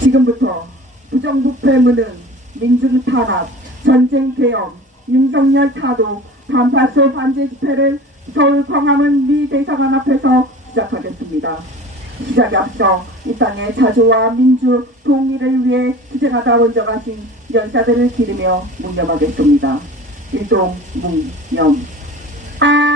지금부터 부정부패 무능, 민중 탄압, 전쟁 개혁, 윤석열 타도, 반파소 반제 집회를 서울 광화문 미 대사관 앞에서 시작하겠습니다. 시작에 앞서 이 땅의 자주와 민주 통일을 위해 투쟁하다 먼저 가신 연사들을 기리며 묵념하겠습니다. 일동 묵념 바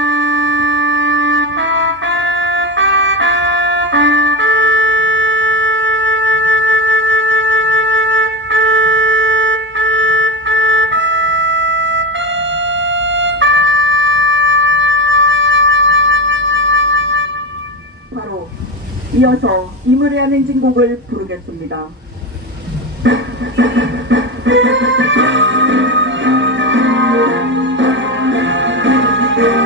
이어서 이물의 한 행진곡을 부르겠습니다.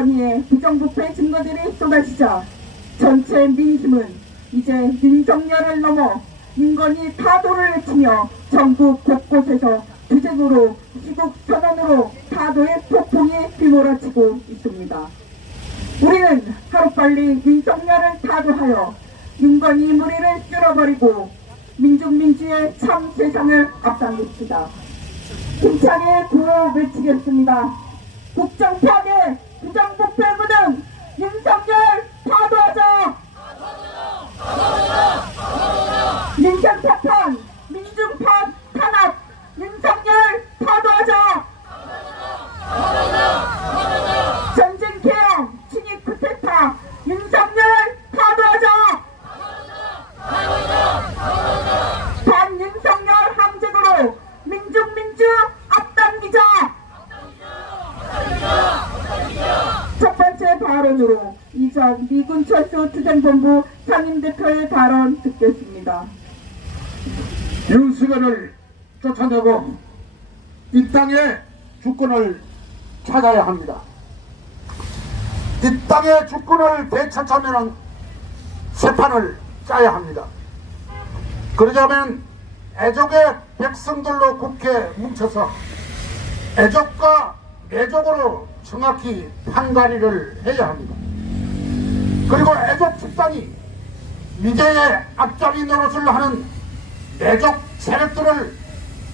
윤건희의 부정부패 증거들이 쏟아지자 전체 민심은 이제 윤석열을 넘어 윤건희 파도를 외치며 전국 곳곳에서 투쟁으로 시국 선언으로 파도의 폭풍이 휘몰아치고 있습니다. 우리는 하루빨리 윤석열을 타도하여 윤건희 무리를 쓸어버리고 민중민주의 참 세상을 앞당깁시다. 힘차게 구호 외치겠습니다. 국정 파괴, 부정부패 무능, 윤석열 타도하자! 민생 파탄, 민중파 탄압, 윤석열 타도하자! 전쟁 개혁, 신입 쿠데타, 윤석열 타도하자! 반윤석열 함정으로 민중민주 앞당기자! 첫 번째 발언으로 이정 미군 철수 투쟁본부 상임대표의 발언 듣겠습니다. 윤석열을 쫓아내고 이 땅의 주권을 찾아야 합니다. 이 땅의 주권을 되찾으면 새 판을 짜야 합니다. 그러자면 애족의 백성들로 국회에 뭉쳐서 애족과 애족으로 정확히 판가리를 해야 합니다. 그리고 애족 집단이 미제의 앞자리 노릇을 하는 내적 세력들을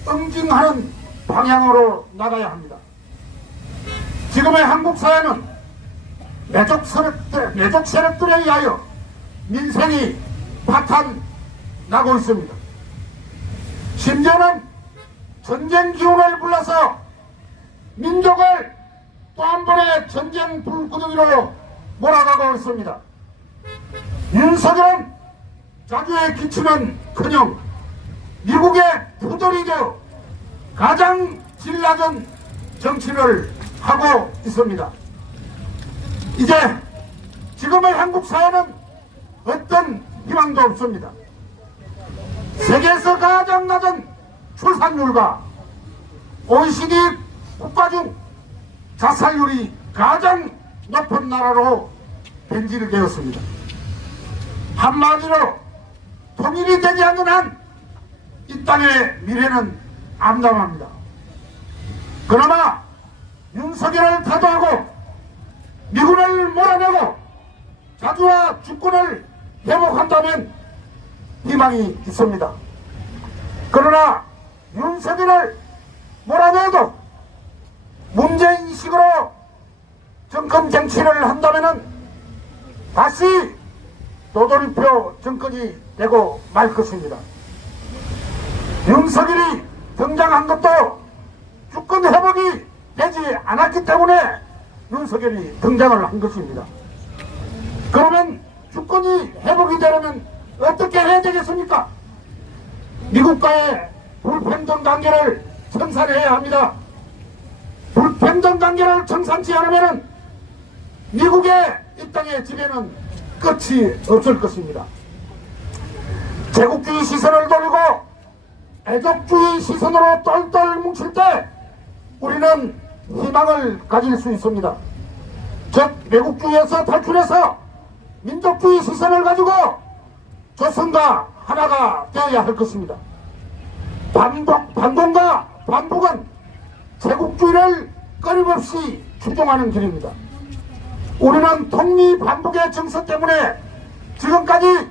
응징하는 방향으로 나가야 합니다. 지금의 한국 사회는 내적 세력들, 내적 세력들에 의하여 민생이 파탄 나고 있습니다. 심지어는 전쟁 기운을 불러서 민족을 또 한 번의 전쟁 불구덩이로 몰아가고 있습니다. 윤석열은 자주의 기침은 그냥 미국의 부들이 되어 가장 질 낮은 정치를 하고 있습니다. 이제 지금의 한국 사회는 어떤 희망도 없습니다. 세계에서 가장 낮은 출산율과 OECD 국가 중 자살률이 가장 높은 나라로 변질되었습니다. 한마디로 통일이 되지 않는 한 이 땅의 미래는 암담합니다. 그러나 윤석열을 타도하고 미군을 몰아내고 자주와 주권을 회복한다면 희망이 있습니다. 그러나 윤석열을 몰아내도 문재인 식으로 정권 정치를 한다면은 다시 도돌이표 정권이 되고 말 것입니다. 윤석열이 등장한 것도 주권 회복이 되지 않았기 때문에 윤석열이 등장을 한 것입니다. 그러면 주권이 회복이 되려면 어떻게 해야 되겠습니까? 미국과의 불평등 관계를 청산해야 합니다. 불평등 관계를 청산치 않으면 미국의 이 땅의 지배는 끝이 없을 것입니다. 제국주의 시선을 돌리고 애국주의 시선으로 똘똘 뭉칠 때 우리는 희망을 가질 수 있습니다. 즉 외국주의에서 탈출해서 민족주의 시선을 가지고 조선과 하나가 되어야 할 것입니다. 반복, 반동과 반복은 제국주의를 끊임없이 추종하는 길입니다. 우리는 통미 반복의 정서 때문에 지금까지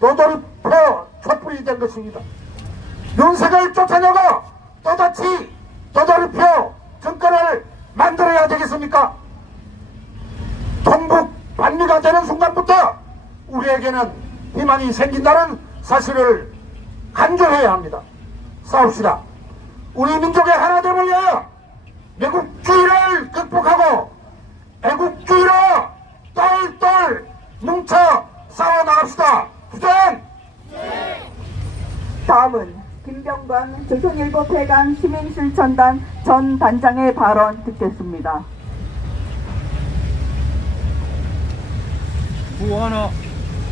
노도리표 촛불이 된 것입니다. 윤색을 쫓아내고 또다시 도돌이표 정권을 만들어야 되겠습니까? 동북 반미가 되는 순간부터 우리에게는 희망이 생긴다는 사실을 간주해야 합니다. 싸웁시다. 우리 민족의 하나됨을 위하여 매국주의를 극복하고 애국주의로 똘똘 뭉쳐 싸워나갑시다. 부정! 다음은 김병관 조선일보 폐간 시민실천단 전 단장의 발언 듣겠습니다. 구호 하나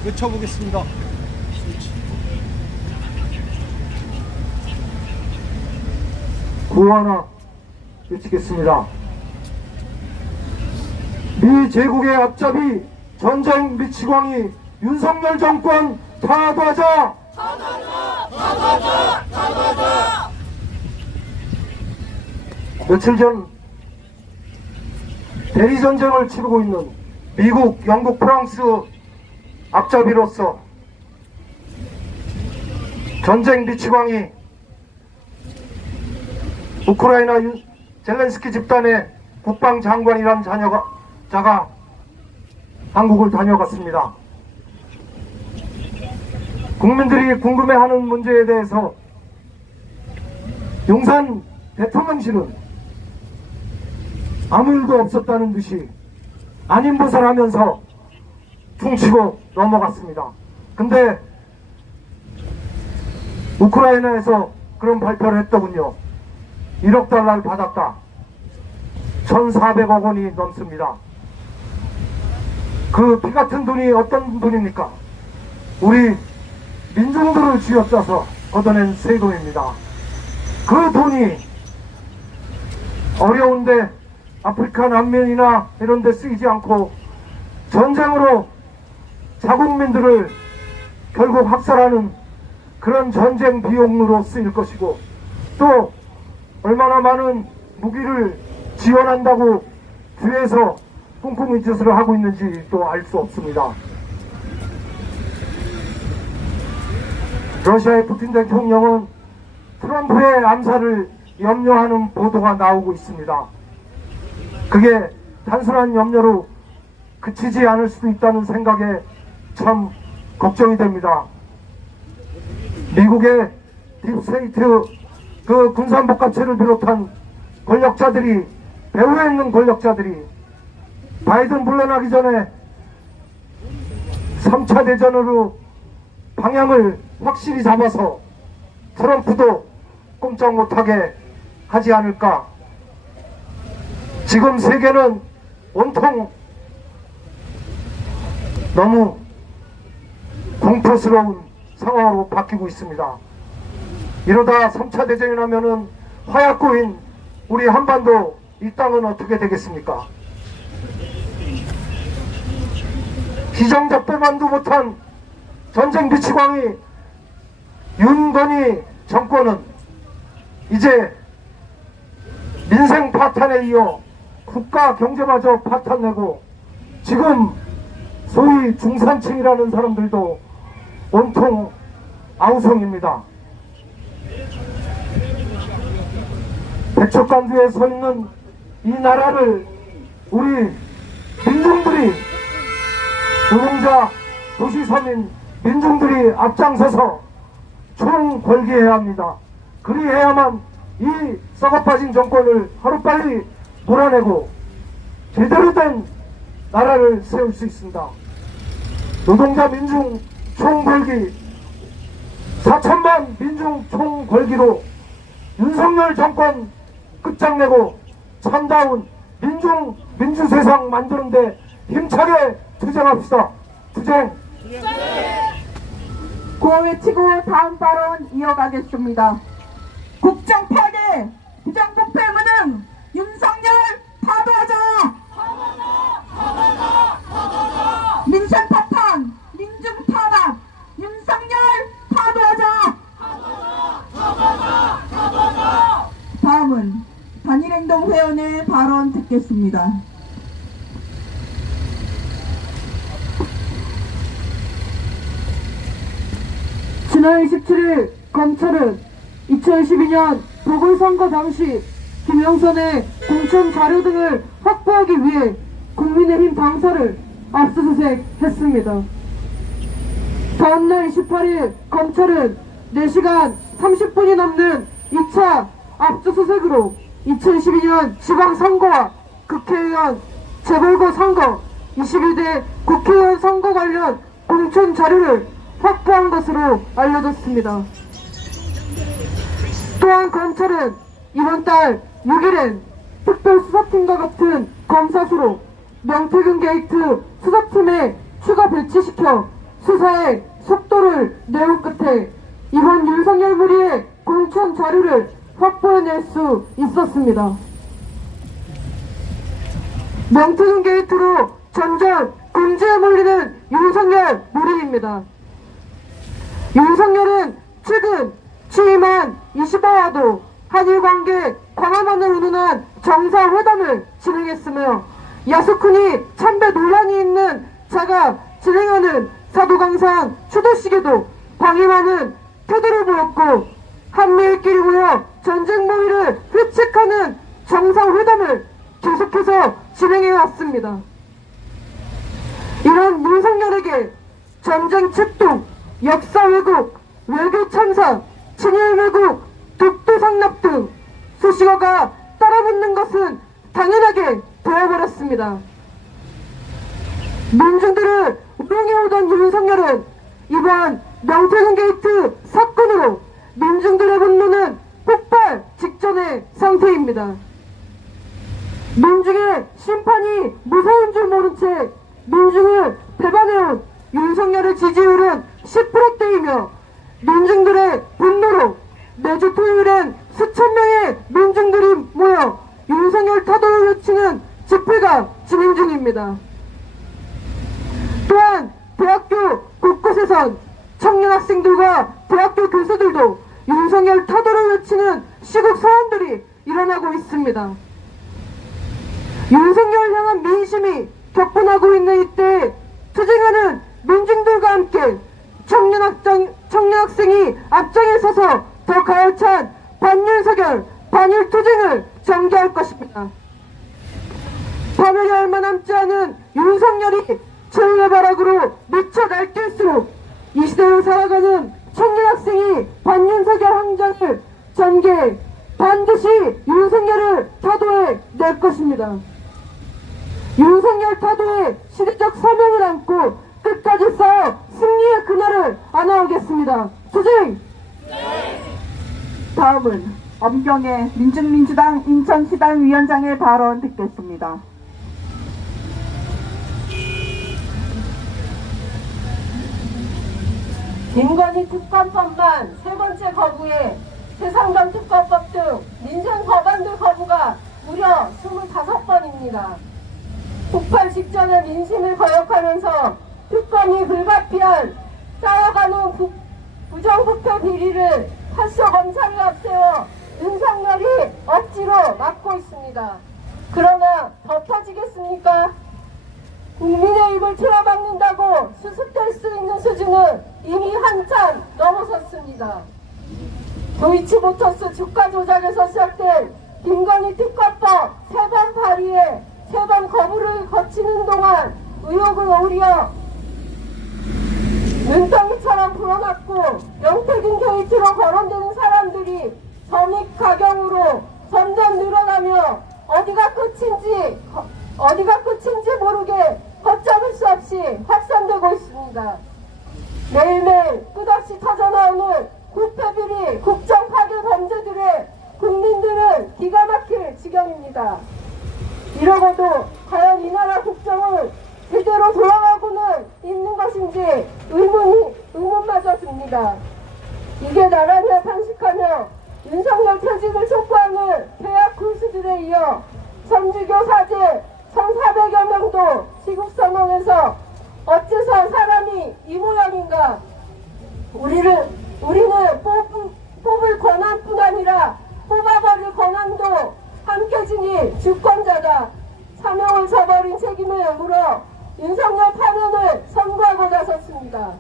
외쳐보겠습니다. 구호 하나 외치겠습니다. 미 제국의 앞잡이 전쟁 미치광이 윤석열 정권 타도하자! 며칠 전 대리전쟁을 치르고 있는 미국, 영국, 프랑스 앞잡이로서 전쟁 미치광이 우크라이나 윤- 젤렌스키 집단의 국방장관이란 자녀가 자가 한국을 다녀갔습니다. 국민들이 궁금해하는 문제에 대해서 용산 대통령실은 아무 일도 없었다는 듯이 아닌 것을 하면서 퉁치고 넘어갔습니다. 근데 우크라이나에서 그런 발표를 했더군요. 1억 달러를 받았다. 1,400억 원이 넘습니다. 그 피 같은 돈이 어떤 돈입니까? 우리 민중들을 쥐어짜서 걷어낸 세금입니다. 그 돈이 어려운데 아프리카 난민이나 이런 데 쓰이지 않고 전쟁으로 자국민들을 결국 학살하는 그런 전쟁 비용으로 쓰일 것이고 또 얼마나 많은 무기를 지원한다고 뒤에서 꿍꿍이 짓을 하고 있는지 또 알 수 없습니다. 러시아의 푸틴 대통령은 트럼프의 암살을 염려하는 보도가 나오고 있습니다. 그게 단순한 염려로 그치지 않을 수도 있다는 생각에 참 걱정이 됩니다. 미국의 딥스테이트 그 군산복합체를 비롯한 권력자들이 배후에 있는 권력자들이 바이든 물러나기 전에 3차 대전으로 방향을 확실히 잡아서 트럼프도 꼼짝 못하게 하지 않을까. 지금 세계는 온통 너무 공포스러운 상황으로 바뀌고 있습니다. 이러다 3차 대전이 나면은 화약고인 우리 한반도 이 땅은 어떻게 되겠습니까? 기정작배만도 못한 전쟁 미치광이 윤건희 정권은 이제 민생 파탄에 이어 국가 경제마저 파탄내고 지금 소위 중산층이라는 사람들도 온통 아우성입니다. 백척간두에 서 있는 이 나라를 우리 민중들이 노동자 도시서민 민중들이 앞장서서 총궐기해야 합니다. 그리해야만 이 썩어빠진 정권을 하루빨리 몰아내고 제대로 된 나라를 세울 수 있습니다. 노동자 민중 총궐기 4천만 민중 총궐기로 윤석열 정권 끝장내고 참다운 민중 민주 세상 만드는데 힘차게 투쟁합시다. 투쟁! 구호 외치고 다음 발언 이어가겠습니다. 국정 파괴, 부정부패 무능, 윤석열 파도하자! 민생 파탄, 민중 탄압, 윤석열 파도하자! 다음은 단일행동 회원의 발언 듣겠습니다. 지난 27일 검찰은 2012년 보궐선거 당시 김영선의 공천 자료 등을 확보하기 위해 국민의힘 당사를 압수수색했습니다. 다음날 28일 검찰은 4시간 30분이 넘는 2차 압수수색으로 2012년 지방선거와 국회의원 재벌거 선거 21대 국회의원 선거 관련 공천 자료를 확보한 것으로 알려졌습니다. 또한 검찰은 이번 달 6일엔 특별수사팀과 같은 검사수로 명태균 게이트 수사팀에 추가 배치시켜 수사의 속도를 내온 끝에 이번 윤석열 무리의 공천 자료를 확보해낼 수 있었습니다. 명태균 게이트로 점점 금지에 몰리는 윤석열 무리입니다. 윤석열은 최근 취임한 20화와도 한일 관계 광화문을 운운한 정상회담을 진행했으며 야스쿠니 참배 논란이 있는 자가 진행하는 사도강산 추도식에도 방임하는 태도를 보였고 한미일끼리 모여 전쟁 모의를 회칙하는 정상회담을 계속해서 진행해 왔습니다. 이런 윤석열에게 전쟁 책동, 역사 왜곡, 외교 참사, 친일 왜곡, 독도 상납 등 수식어가 따라붙는 것은 당연하게 되어버렸습니다. 민중들을 우롱해오던 윤석열은 이번 명태균 게이트 사건으로 민중들의 분노는 폭발 직전의 상태입니다. 민중의 심판이 무서운 줄 모른 채 민중을 배반해온 윤석열의 지지율은 10%대이며 민중들의 분노로 매주 토요일엔 수천 명의 민중들이 모여 윤석열 타도를 외치는 집회가 진행 중입니다. 또한 대학교 곳곳에선 청년 학생들과 대학교 교수들도 윤석열 타도를 외치는 시국 사원들이 일어나고 있습니다. 윤석열 향한 민심이 격분하고 있는 이때 투쟁하는 민중들과 함께 청년 학장, 청년 학생이 앞장에 서서 더 가열찬 반윤석열, 반일 투쟁을 전개할 것입니다. 파멸이 얼마 남지 않은 윤석열이 최후의 발악으로 미쳐 날뛸수록 이 시대를 살아가는 청년 학생이 반윤석열 항장을 전개 반드시 윤석열을 타도해 낼 것입니다. 윤석열 타도의 시대적 사명을 안고 끝까지 싸워 승리의 그날을 안아오겠습니다. 투쟁! 다음은 엄경의 민중민주당 인천시당 위원장의 발언 듣겠습니다. 김건희 특검법만 세 번째 거부에 최상병 특검법 등 민생 법안들 거부가 무려 25번입니다. 폭발 직전에 민심을 거역하면서 특검이 불가피한 쌓여가는 부, 부정부패 비리를 파쇼 검찰을 앞세워 윤석열이 억지로 막고 있습니다. 그러나 덮어지겠습니까? 국민의 입을 틀어막는다고 수습될 수 있는 수준은 이미 한참 넘어섰습니다. 도이치모터스 주가 조작에서 시작된 김건희 특허법 세 번 발의에 세 번 거부를 거치는 동안 의혹은 오히려 눈덩이처럼 불어났고 영태균 게이트로 거론되는 사람들이 점입 가경으로 점점 늘어나며 어디가 끝인지 거- 어디가 끝인지 모르게 걷잡을 수 없이 확산되고 있습니다. 매일매일 끝없이 터져나오는 국패비리 국정 파괴 범죄들의 국민들은 기가 막힐 지경입니다. 이러고도 과연 이 나라 국정을 제대로 돌아가고는 있는 것인지 의문이, 의문마저 듭니다. 이게 나라냐 탄식하며 윤석열 퇴직을 촉구하는 대학 군수들에 이어 천주교 사제 1,400여 명도 지국선언에서 어째서 사람이 이 모양인가 우리를 우리는 뽑, 뽑을 권한뿐 아니라 뽑아버릴 권한도 함께 지닌 주권자다. 사명을 저버린 책임을 물어 윤석열 파면을 선고하고 나섰습니다.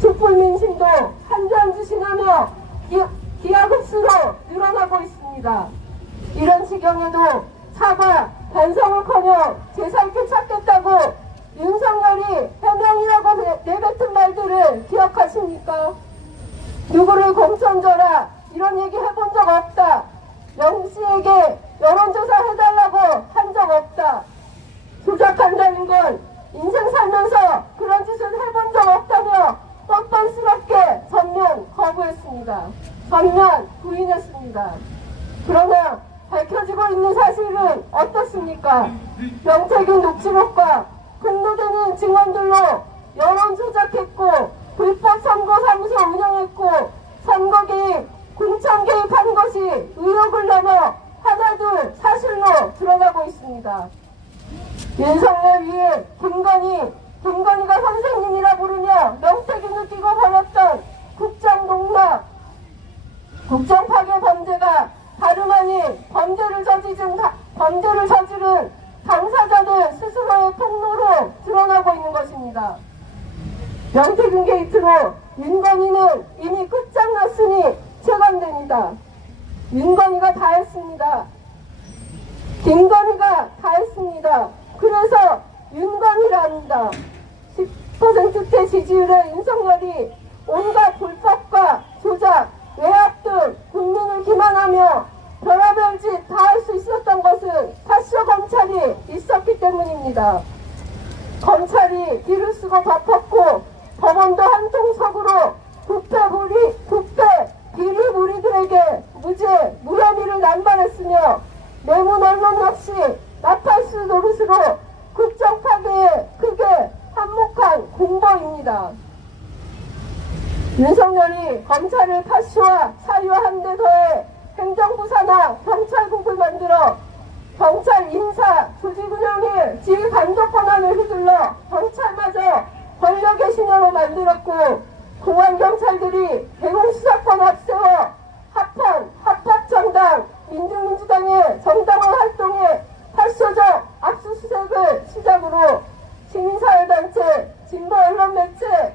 촛불 민심도 한잔 주신하며 기하급수로 늘어나고 있습니다. 이런 지경에도 사과, 반성을커녕 제살게 찾겠다고 윤석열이 해명이라고 내- 내뱉은 말들을 기억하십니까? 누구를 공천줘라 이런 얘기 해본 적 없다. 영씨에게 여론조사 해달라고 한 적 없다. 조작한다는 건 인생 살면서 그런 짓을 해본 적 없다며 뻔뻔스럽게 전면 거부했습니다. 전면 부인했습니다. 그러나 밝혀지고 있는 사실은 어떻습니까? 명태균 녹취록과 공로되는 증언들로 여론 조작했고 불법 선거사무소 운영했고 선거 개입, 공천 개입한 것이 의혹을 넘어 하나둘 사실로 드러나고 있습니다. 윤석열 위에 김건희, 김건희가 선생님이라 부르며 명태균을 끼고 벌였던 국정 농락, 국정 파괴 범죄가 다름 아닌 범죄를 저지른, 다- 범죄를 저지른 당사자들 스스로의 폭로로 드러나고 있는 것입니다. 명태균 게이트로 윤건희는 이미 끝장났으니 체감됩니다. 윤건희가 다 했습니다. 김건희가 다 했습니다. 그래서 윤건희랍니다. 10%대 지지율의 윤석열이 온갖 불법과 조작, 외압 등 국민을 기만하며 별의별 짓 다 할 수 있었던 것은 파쇼 검찰이 있었기 때문입니다. 검찰이 뒤를 쓰고 덮었고 법원도 한통속으로 부패 무리, 부패 비리 무리들에게 무죄, 무혐의를 남발했으며 내문 언론 역시 나팔수 노릇으로 국정 파괴에 크게 한몫한 공범입니다. 윤석열이 검찰을 파쇼와 사유한 데 더해 행정부 산하 경찰국을 만들어 경찰 인사 조직 운영에 지휘 감독 권한을 휘둘러 경찰마저 권력의 신호로 만들었고 공안 경찰들이 대공 수사권 앞세워 합헌 합법정당 민주민주당의 정당화 활동에 파쇼적 압수수색을 시작으로 시민사회단체 진보 언론 매체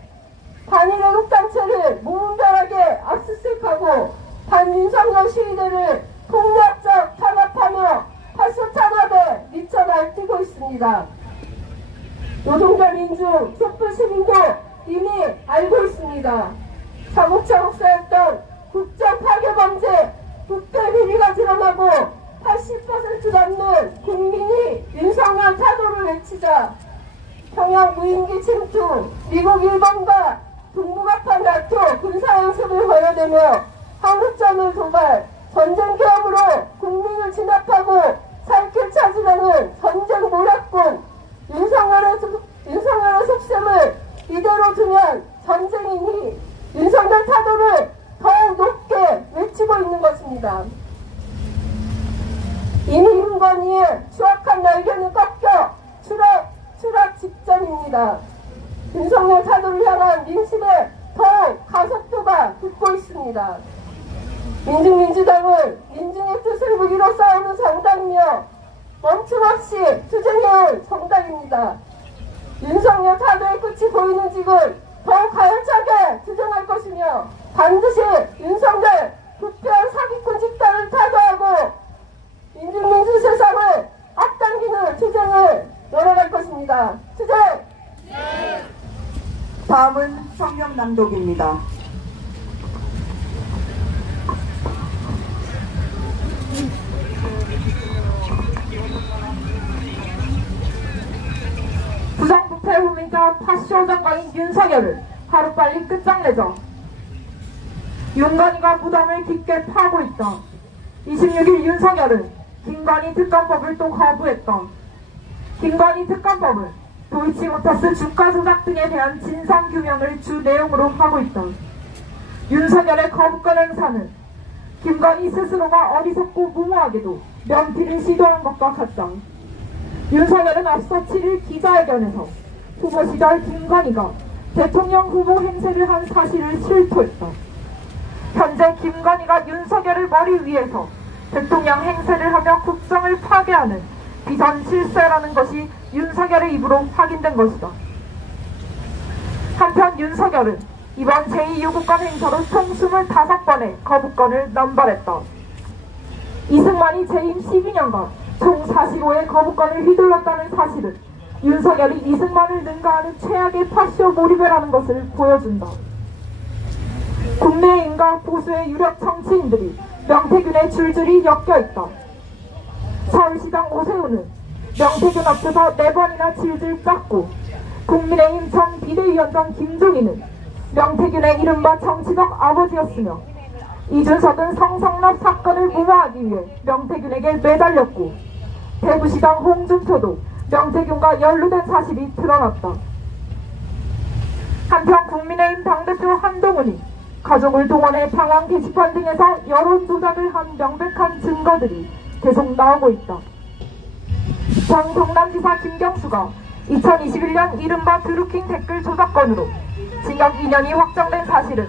반일 애국단체를 무분별하게 압수수색하고 반윤석열 시위대를 폭력적 탄압하며 파쇼 탄압에 미쳐 날뛰고 있습니다. 노동자 민중 촛불 시민도 이미 알고 있습니다. 차곡차곡 쌓였던 국정 파괴 범죄 국대 비리가 드러나고 80% 넘는 국민이 윤석열 타도를 외치자 평양 무인기 침투, 미국 일본과 동북아판 나토 군사연습을 벌여대며 한국전을 도발, 전쟁 계엄으로 국민을 진압하고 살길 찾으려는 전쟁 모략군, 윤석열의, 속- 윤석열의 속셈을 두면 전쟁이니 윤석열 타도를 더욱 높게 외치고 있는 것입니다. 이미 윤건희의 추악한 날개는 꺾여 추락, 추락 직전입니다. 윤석열 타도를 향한 민심의 더욱 가속도가 붙고 있습니다. 민중민주당은 민중의 뜻을 무기로 싸우는 정당이며 멈춤없이 투쟁해올 정당입니다. 윤석열 타도의 끝이 보이는 지금 더욱 가열차게 투쟁할 것이며 반드시 윤석열 부패한 사기꾼 집단을 타도하고 민중민주 세상을 앞당기는 투쟁을 열어갈 것입니다. 투쟁! 다음은 성명 낭독입니다. 파쇼 장관인 윤석열을 하루빨리 끝장내자. 윤건희가 무덤을 깊게 파고 있다. 26일 윤석열은 김건희 특검법을 또 거부했다. 김건희 특검법은 도이치모터스 주가 조작 등에 대한 진상 규명을 주 내용으로 하고 있다. 윤석열의 거부권 행사는 김건희 스스로가 어리석고 무모하게도 면피를 시도한 것과 같다. 윤석열은 앞서 7일 기자회견에서 후보 시절 김건희가 대통령 후보 행세를 한 사실을 실토했다. 현재 김건희가 윤석열을 머리 위에서 대통령 행세를 하며 국정을 파괴하는 비선 실세라는 것이 윤석열의 입으로 확인된 것이다. 한편 윤석열은 이번 제2요구권 행사로 총 25번의 거부권을 남발했다. 이승만이 재임 12년간 총 45의 거부권을 휘둘렀다는 사실은 윤석열이 이승만을 능가하는 최악의 파쇼 몰입이라는 것을 보여준다. 국내인과 보수의 유력 정치인들이 명태균에 줄줄이 엮여있다. 서울시장 오세훈은 명태균 앞에서 네 번이나 질질 짰고 국민의힘 전 비대위원장 김종인은 명태균의 이른바 정치적 아버지였으며 이준석은 성상납 사건을 무마하기 위해 명태균에게 매달렸고 대구시장 홍준표도 명태균과 연루된 사실이 드러났다. 한편 국민의힘 당대표 한동훈이 가족을 동원해 방황 게시판 등에서 여론 조작을 한 명백한 증거들이 계속 나오고 있다. 전 경남지사 김경수가 2021년 이른바 드루킹 댓글 조작 건으로 징역 2년이 확정된 사실은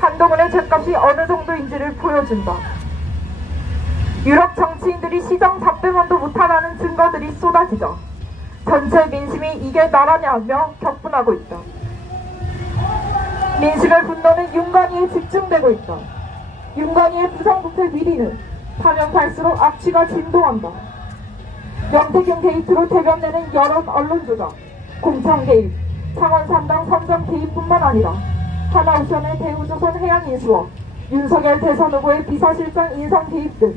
한동훈의 죄값이 어느 정도인지를 보여준다. 유럽 정치인들이 시정 잡대만도 못하다는 증거들이 쏟아지자 전체 민심이 이게 나라냐며 격분하고 있다. 민심의 분노는 윤건희에 집중되고 있다. 윤건희의 부정부패 비리는 파면 갈수록 악취가 진동한다. 명태균 게이트로 대변되는 여론 언론 조작, 공천 개입, 창원 3당 선정 개입뿐만 아니라 하나오션의 대우조선 해양인수업, 윤석열 대선 후보의 비서실장 인성 개입 등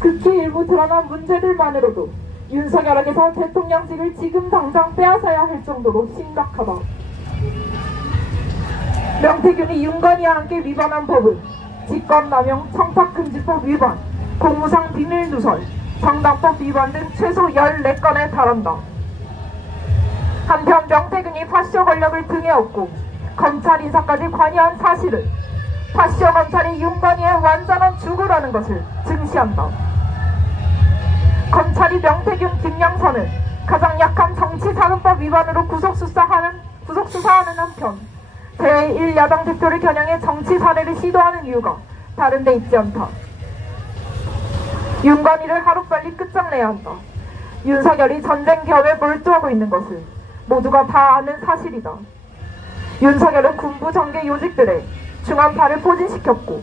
극히 일부 드러난 문제들만으로도 윤석열에게서 대통령직을 지금 당장 빼앗아야 할 정도로 심각하다. 명태균이 윤건희와 함께 위반한 법은 직권남용, 청탁금지법 위반, 공무상 비밀누설, 정당법 위반 등 최소 14건에 달한다. 한편 명태균이 파쇼 권력을 등에 업고 검찰 인사까지 관여한 사실은 파쇼 검찰이 윤건희의 완전한 주구라는 것을 증시한다. 검찰이 명태균, 김영선을 가장 약한 정치자금법 위반으로 구속수사하는, 구속수사하는 한편 제1야당 대표를 겨냥해 정치 살해를 시도하는 이유가 다른 데 있지 않다. 윤건희를 하루빨리 끝장내야 한다. 윤석열이 전쟁 겸에 몰두하고 있는 것을 모두가 다 아는 사실이다. 윤석열은 군부 정계 요직들의 중한파를 포진시켰고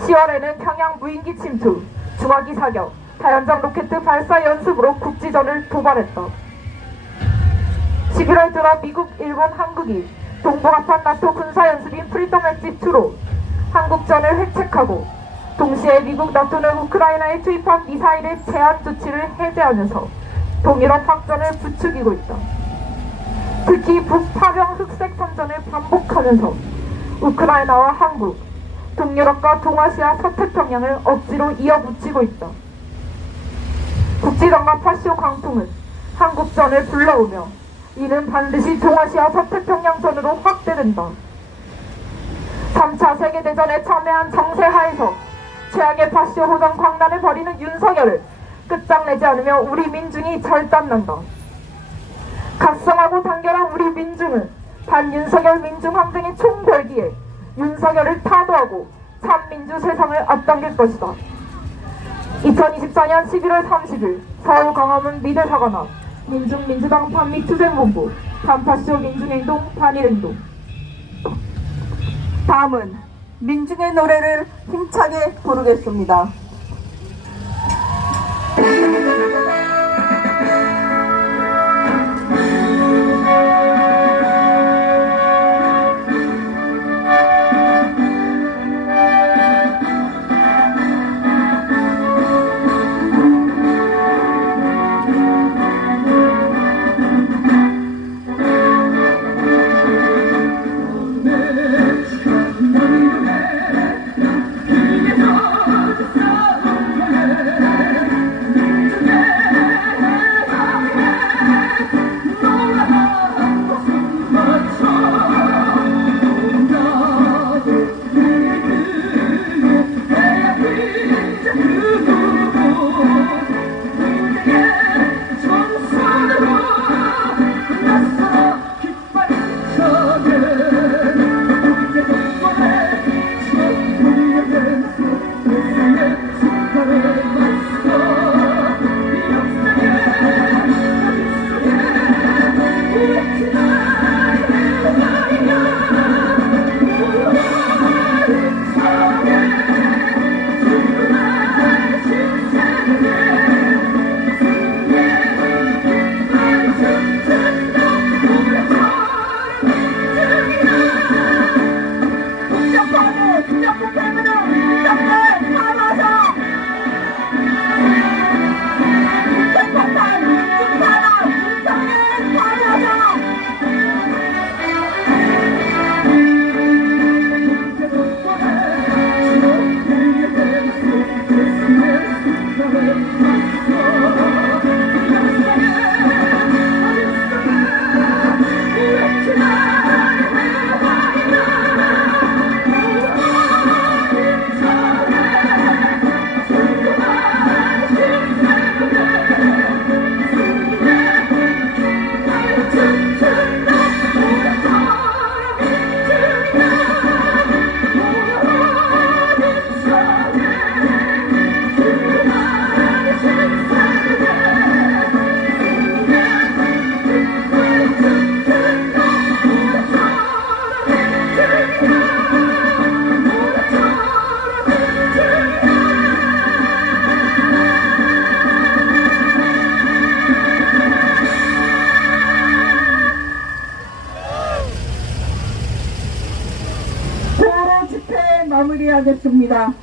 10월에는 평양 무인기 침투, 중화기 사격, 다연장 로켓 발사 연습으로 국지전을 도발했다. 11월 들어 미국, 일본, 한국이 동북아판 나토 군사연습인 프리덤 엣지 2로 한국전을 획책하고 동시에 미국 나토는 우크라이나에 투입한 미사일의 제한 조치를 해제하면서 동일업 확전을 부추기고 있다. 특히 북파병 흑색 선전을 반복하면서 우크라이나와 한국, 동유럽과 동아시아 서태평양을 억지로 이어붙이고 있다. 북지강과 파시오 강풍은 한국전을 불러오며 이는 반드시 동아시아 서태평양전으로 확대된다. 3차 세계대전에 참여한 정세하에서 최악의 파시오 호전 광란을 벌이는 윤석열을 끝장내지 않으며 우리 민중이 절단난다. 각성하고 단결한 우리 민중은 반윤석열 민중항 등의 총궐기에 윤석열을 타도하고 참민주 세상을 앞당길 것이다. 2024년 11월 30일 서울 광화문 미대사관앞 민중민주당 판미 투쟁본부 반파쇼 민중행동 단일행동 다음은 민중의 노래를 힘차게 부르겠습니다. 하겠습니다.